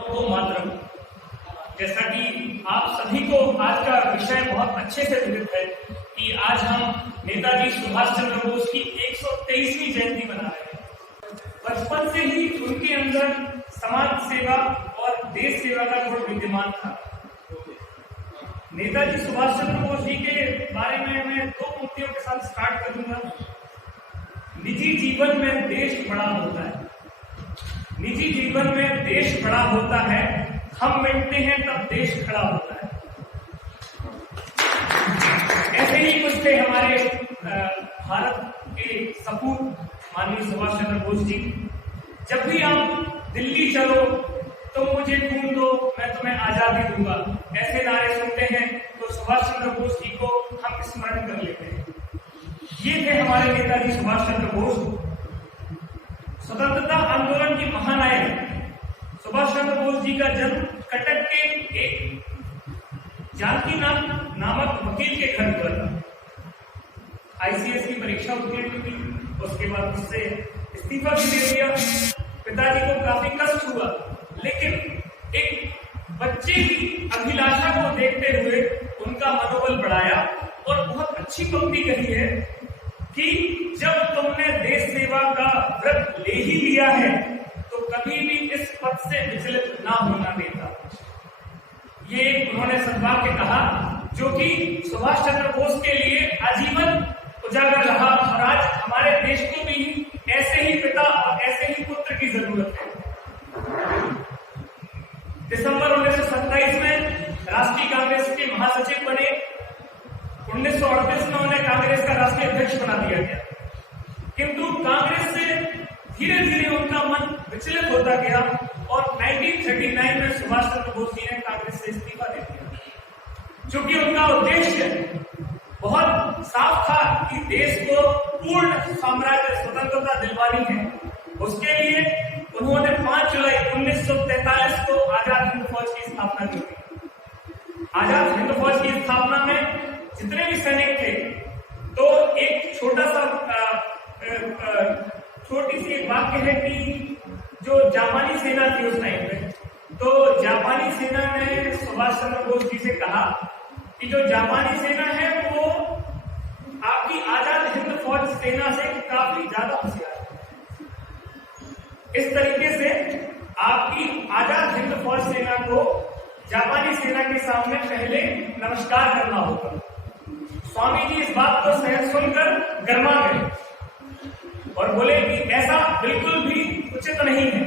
तो मातरम, जैसा कि आप सभी को आज का विषय बहुत अच्छे से विदित है कि आज हम नेताजी सुभाष चंद्र बोस की 123वीं जयंती मना रहे हैं। बचपन से ही उनके अंदर समाज सेवा और देश सेवा का गुण विद्यमान था। नेताजी सुभाष चंद्र बोस जी के बारे में मैं दो पंक्तियों के साथ स्टार्ट करूंगा। निजी जीवन में देश बड़ा होता है, निजी जीवन में देश बड़ा होता है, हम मिटते हैं तब देश खड़ा होता है। ऐसे ही कुछ थे हमारे भारत के सपूत माननीय सुभाष चंद्र बोस जी। जब भी आप दिल्ली चलो तुम मुझे खून दो मैं तुम्हें आजादी दूंगा, ऐसे नारे सुनते हैं तो सुभाष चंद्र बोस जी को हम स्मरण कर लेते हैं। ये थे हमारे नेताजी सुभाष चंद्र बोस, स्वतंत्रता आंदोलन की महानायक। सुभाष चंद्र बोस जी का जन्म कटक के एक जानकी नामक वकील के घर हुआ था। आईसीएस की परीक्षा उत्तीर्ण की, उसके बाद उससे इस्तीफा भी दे दिया। पिताजी को काफी कष्ट हुआ, लेकिन एक बच्चे की अभिलाषा को देखते हुए उनका मनोबल बढ़ाया और बहुत अच्छी पंक्ति कही है कि जब तुमने देश सेवा का व्रत ले ही लिया है तो कभी भी इस पद से विचलित ना होना देता। ये उन्होंने सद्वाक्य कहा जो कि सुभाष चंद्र बोस के लिए आजीवन उजागर रहा और आज हमारे देश को भी ऐसे ही पिता और ऐसे ही पुत्र की जरूरत है। दिसंबर 1927 में राष्ट्रीय कांग्रेस के महासचिव बने। 1938 में उन्हें कांग्रेस का राष्ट्रीय अध्यक्ष बना दिया गया, किंतु कांग्रेस से धीरे धीरे उनका मन विचलित होता गया और 1939 में सुभाष चंद्र बोस जी ने कांग्रेस से इस्तीफा दे दिया, क्योंकि उनका उद्देश्य बहुत साफ था कि देश को पूर्ण साम्राज्य स्वतंत्रता दिलवानी है। उसके लिए उन्होंने 5 जुलाई 1943 को आजाद हिंद फौज की स्थापना की थी। आजाद हिंद फौज की स्थापना में जितने भी सैनिक थे तो एक छोटी सी एक वाक्य है कि जो जापानी सेना थी उस टाइम पे, तो जापानी सेना ने सुभाष चंद्र बोस जी से कहा कि जो जापानी सेना है वो आपकी आजाद हिंद फौज सेना से काफी ज्यादा होशियार है। इस तरीके से आपकी आजाद हिंद फौज सेना को जापानी सेना के सामने पहले नमस्कार करना होगा। स्वामी जी इस बात को सहज सुनकर गर्मा गए और बोले कि ऐसा बिल्कुल भी उचित नहीं है।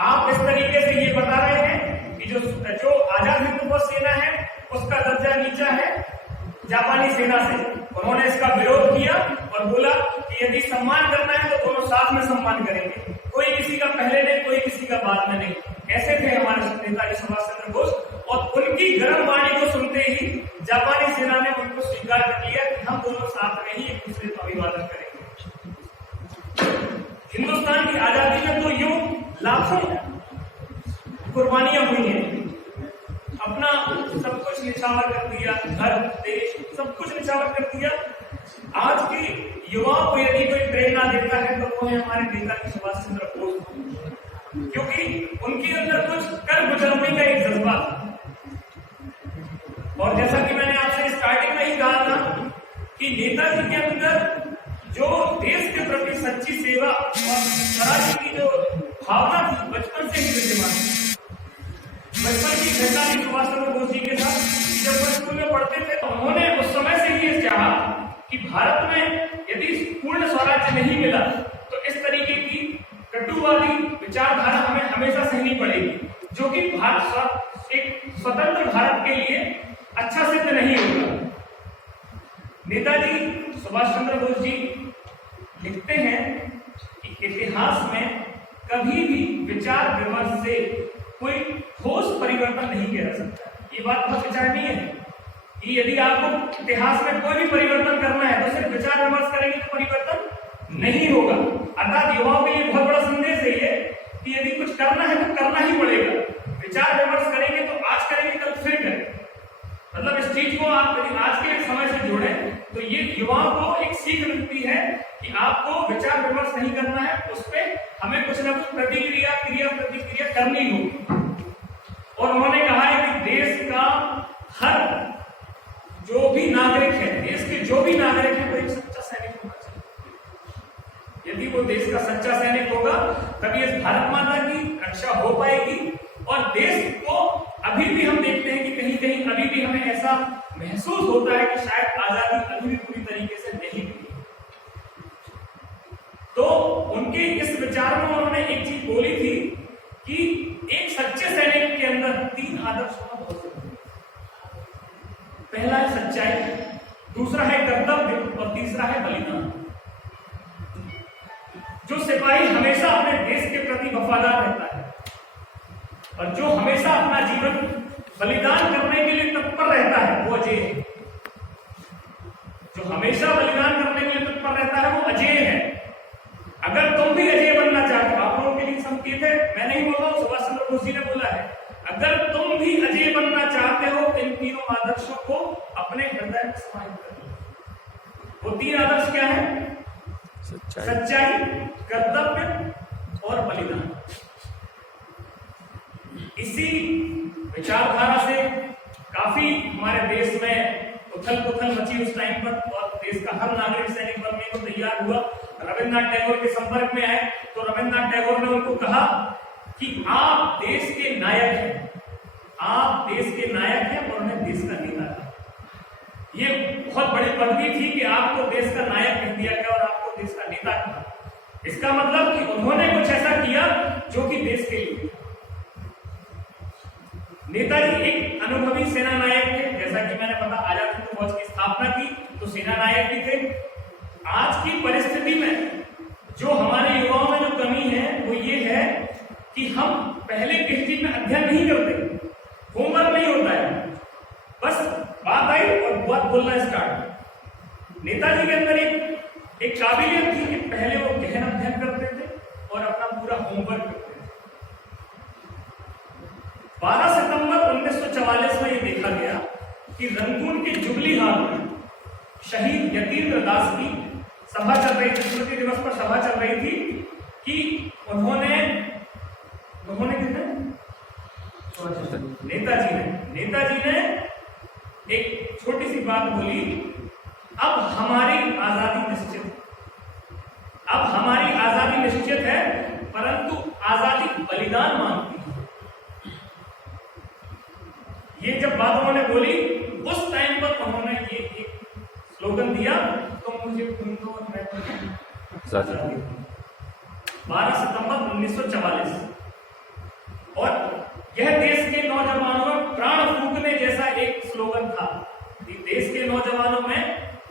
आप इस तरीके से ये बता रहे हैं कि जो आजाद हिंद फौज सेना है उसका दर्जा नीचा है जापानी सेना से। उन्होंने इसका विरोध किया और बोला कि यदि सम्मान करना है तो दोनों साथ में सम्मान करेंगे, कोई किसी का पहले नहीं कोई किसी का बाद में नहीं। ऐसे थे हमारे नेताजी सुभाष चंद्र बोस और उनकी गर्म वाणी को सुनते ही जापानी सेना ने उनको स्वीकार कर लिया कि हम दोनों साथ में ही एक दूसरे का अभिवादन करेंगे। हिंदुस्तान की आजादी में तो यूं लाखों कुर्बानियां हुई हैं, अपना सब कुछ निछावर कर दिया, घर देश सब कुछ निछावर कर दिया। आज के युवाओं को यदि कोई प्रेरणा देता है तो वो है हमारे नेताजी सुभाष चंद्र बोस, क्योंकि उनके अंदर कुछ कर गुजरने का एक जज्बा था। और जैसा कि मैंने आपसे स्टार्टिंग में ही कहा था कि नेताजी के अंदर जो देश के प्रति सच्ची सेवा और स्वराज की जो भावना थी बचपन से ही विद्यमान थी। बचपन की घटना थी सुभाष चंद्र बोस जी के साथ। जब वो स्कूल में पढ़ते थे तो उन्होंने उस समय से ही चाहा कि भारत में यदि पूर्ण स्वराज्य नहीं मिला तो इस तरीके की कटुवादी विचारधारा हमें हमेशा सहनी पड़ेगी, जो कि भारत एक स्वतंत्र भारत के लिए अच्छा सिद्ध नहीं होगा। नेताजी सुभाष चंद्र बोस जी लिखते हैं कि इतिहास में कभी भी विचार विमर्श से कोई ठोस परिवर्तन नहीं किया जा सकता। ये बात बहुत विचारणीय है कि यदि आपको इतिहास में कोई भी परिवर्तन करना है तो सिर्फ विचार विमर्श करेंगे तो परिवर्तन नहीं होगा। अर्थात युवाओं के लिए बहुत बड़ा संदेश है ये कि यदि कुछ करना है तो करना ही पड़ेगा। विचार विमर्श करेंगे तो आज करेंगे कल फिर करेंगे। मतलब इस चीज को आप यदि आज के समय से जोड़ें तो ये युवाओं को एक सीख मिलती है कि आपको विचार विमर्श नहीं करना है, उस पर हमें कुछ ना कुछ प्रतिक्रिया करनी होगी। और उन्होंने कहा है कि देश का हर जो भी नागरिक है, देश के जो भी नागरिक है, वो एक सच्चा सैनिक होना चाहिए। यदि वो देश का सच्चा सैनिक होगा तभी इस भारत माता की रक्षा हो पाएगी। और देश को अभी भी हम देखते हैं कि कहीं कहीं अभी भी हमें ऐसा महसूस होता है कि शायद आजादी अभी भी पूरी तरीके से नहीं मिली। तो उनके इस विचार में उन्होंने एक चीज बोली थी कि एक सच्चे सैनिक के अंदर 3 आदर्श होना बहुत जरूरी है। पहला है सच्चाई, दूसरा है कर्तव्य और तीसरा है बलिदान। जो सिपाही हमेशा अपने देश के प्रति वफादार रहता है और जो हमेशा अपना जीवन बलिदान करने के लिए तत्पर रहता है, वो अजय है। जो हमेशा बलिदान करने के लिए तत्पर रहता है, वो अजय है। अगर तुम भी अजय बनना चाहते हो, आप लोगों के लिए संकेत है, मैं नहीं बोल रहा हूं, सुभाष चंद्र बोस जी ने बोला है, अगर तुम भी अजय बनना चाहते हो, इन तीनों आदर्शों को अपने हृदय में समाहित कर लो। वो 3 आदर्श क्या है? सच्चाई, कर्तव्य और बलिदान। इसी विचारधारा से काफी हमारे देश में उथल पुथल मची उस टाइम पर, और देश का हर नागरिक सैनिक बनने को तैयार हुआ। रविन्द्रनाथ टैगोर के संपर्क में आए तो रविन्द्रनाथ टैगोर ने उनको कहा कि आप देश के नायक हैं, आप देश के नायक हैं और उन्हें देश का नेता है। ये बहुत बड़ी पदवी थी कि आपको देश का नायक कह दिया गया और आपको देश का नेता कहा। इसका मतलब कि उन्होंने कुछ ऐसा किया जो कि देश के लिए। नेताजी एक अनुभवी सेना नायक थे, जैसा कि मैंने पता आजाद हिंद फौज की स्थापना की तो सेना नायक भी थे। आज की परिस्थिति में जो हमारे युवाओं में जो कमी है वो ये है कि हम पहले किसी चीज में अध्ययन नहीं करते, होमवर्क नहीं होता है, बस बात आई और बहुत बोलना स्टार्ट। नेताजी के अंदर एक काबिलियत थी कि पहले वो गहन अध्ययन करते थे और अपना पूरा होमवर्क करते थे। 12 सितंबर 1944 में ये देखा गया कि रंगून के जुबली हॉल में शहीद यतीन्द्र दास की सभा चल रही थी, स्मृति दिवस पर सभा चल रही थी कि उन्होंने नेताजी ने एक छोटी सी बात बोली, अब हमारी आजादी निश्चित है, अब हमारी आजादी निश्चित है, परंतु आजादी बलिदान मांगती है। ये जब बात उन्होंने बोली उस टाइम पर उन्होंने ये एक स्लोगन दिया, तुम मुझे खून दो और मैं तुम्हें आजादी दूं। 12 सितंबर 1944। और यह देश के नौजवानों में प्राण फूंकने जैसा एक स्लोगन था। देश के नौजवानों में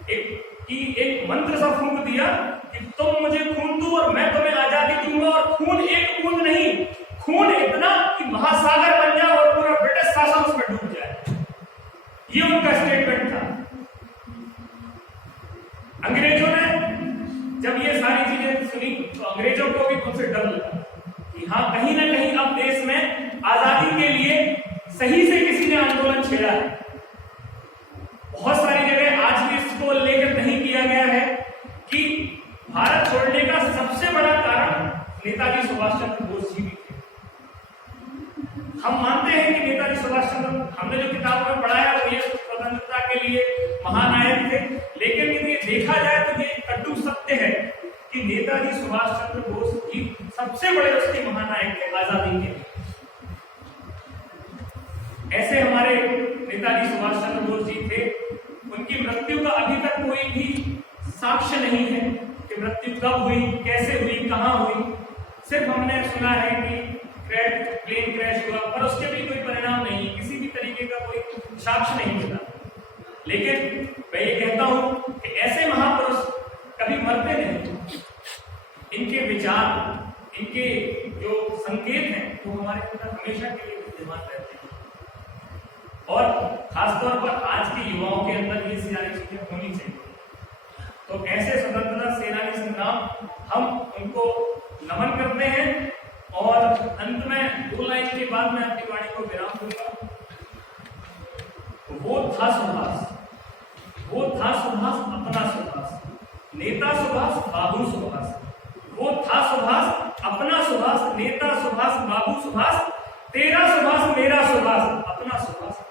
एक मंत्र सा फूंक दिया कि तुम मुझे खून दो और मैं तुम्हें आजादी दूंगा। और खून एक बूंद नहीं, खून इतना कि महासागर बन जाए और पूरा ब्रिटिश शासन उसमें डूब जाए। ये उनका स्टेटमेंट था। अंग्रेजों ने जब ये सारी चीजें सुनी तो अंग्रेजों को भी उनसे डर लगा कि हाँ, कहीं ना कहीं अब देश में आजादी के लिए सही से किसी ने आंदोलन छेड़ा है। बहुत सारी जगह आज भी इसको लेकर नहीं किया गया है कि भारत छोड़ने का सबसे बड़ा कारण नेताजी सुभाष चंद्र बोस जी भी थे। हम मानते हैं कि नेताजी सुभाष चंद्र, हमने जो किताबों में पढ़ा है वो ये स्वतंत्रता के लिए महानायक थे, लेकिन यदि देखा जाए तो ये कटु सत्य है कि नेताजी सुभाष चंद्र बोस जी सबसे बड़े उसके महानायक थे आजादी के लिए। ऐसे हमारे नेताजी सुभाष चंद्र बोस जी थे, उनकी मृत्यु का अभी तक कोई भी साक्ष्य नहीं है कि मृत्यु कब हुई, कैसे हुई, कहां हुई। सिर्फ हमने सुना है कि प्लेन क्रैश हुआ, पर उसके भी कोई परिणाम नहीं, किसी भी तरीके का कोई साक्ष्य नहीं मिला। लेकिन मैं ये कहता हूं कि ऐसे महापुरुष कभी मरते नहीं। इनके विचार, इनके जो संकेत हैं वो हमारे अंदर हमेशा के लिए विद्यमान रहते हैं। और खासतौर पर आज के युवाओं के अंदर ये सारी चीजें होनी चाहिए। तो ऐसे स्वतंत्रता सेनानी संग्राम हम उनको नमन करते हैं। और अंत में 2 लाइन के बाद मैं अपनी वाणी को विराम दूंगा। वो था सुभाष नेता सुभाष, बाबू सुभाष। वो था सुभाष, अपना सुभाष, नेता सुभाष, बाबू सुभाष, तेरा सुभाष, मेरा सुभाष, अपना सुभाष।